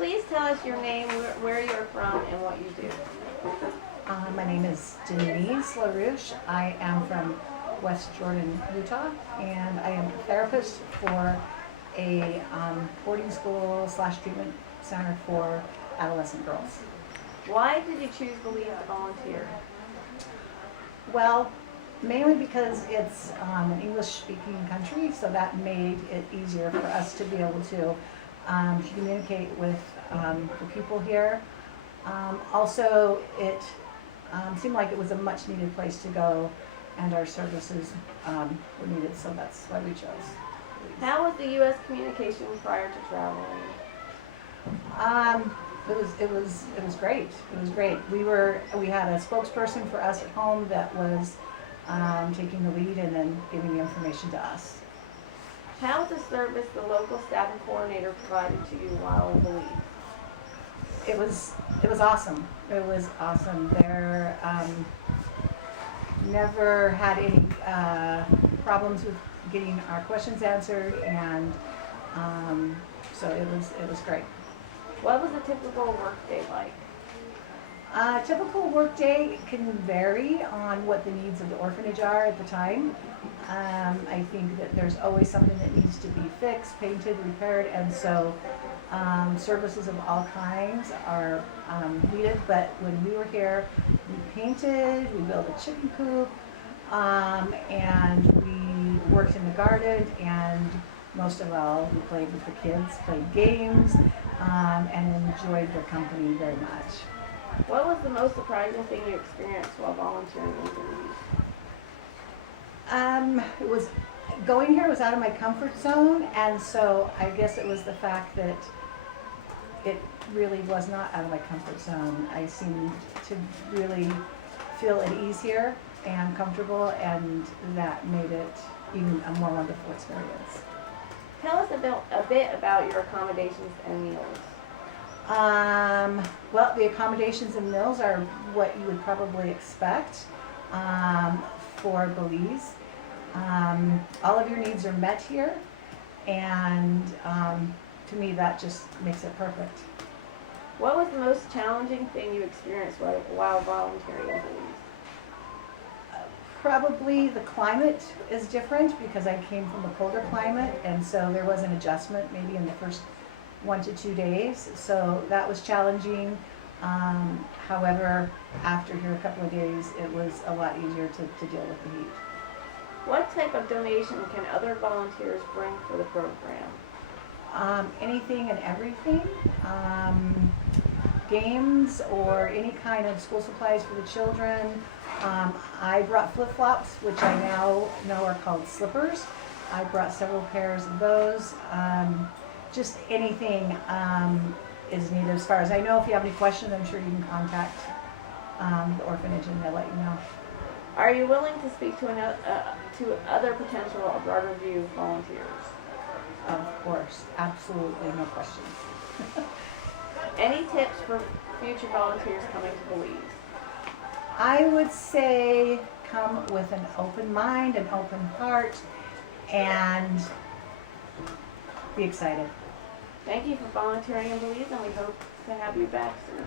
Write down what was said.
Please tell us your name, where you're from, and what you do. My name is Denise Larouch. I am from West Jordan, Utah, and I am a therapist for a boarding school / treatment center for adolescent girls. Why did you choose Belize to volunteer? Well, mainly because it's an English-speaking country, so that made it easier for us to be able to communicate with the people here. Also, it seemed like it was a much-needed place to go, and our services were needed, so that's why we chose. How was the U.S. communication prior to traveling? It was great. It was great. We had a spokesperson for us at home that was taking the lead and then giving the information to us. How was the service the local staffing coordinator provided to you while in Belize? It was awesome. It was awesome. There never had any problems with getting our questions answered, and so it was great. What was a typical work day like? A typical work day can vary on what the needs of the orphanage are at the time. I think that there's always something that needs to be fixed, painted, repaired, and so services of all kinds are needed. But when we were here, we painted, we built a chicken coop, and we worked in the garden, and most of all, we played with the kids, played games, and enjoyed their company very much. What was the most surprising thing you experienced while volunteering in Belize? It was going here was out of my comfort zone, and so I guess it was the fact that it really was not out of my comfort zone. I seemed to really feel at ease here and comfortable, and that made it even a more wonderful experience. Tell us a bit about your accommodations and meals. Well, the accommodations and meals are what you would probably expect for Belize. All of your needs are met here, and to me that just makes it perfect. What was the most challenging thing you experienced while volunteering in Belize? Probably the climate is different because I came from a colder climate, and so there was an adjustment maybe in the first 1 to 2 days, so that was challenging. However, after here a couple of days, it was a lot easier to deal with the heat. What type of donation can other volunteers bring for the program? Anything and everything. Games or any kind of school supplies for the children. I brought flip-flops, which I now know are called slippers. I brought several pairs of those. Just anything is needed. As far as I know, if you have any questions, I'm sure you can contact the orphanage and they'll let you know. Are you willing to speak to other potential Broad Review volunteers? Of course, absolutely, no questions. Any tips for future volunteers coming to Belize? I would say come with an open mind, an open heart, and be excited. Thank you for volunteering in Belize, and we hope to have you back soon.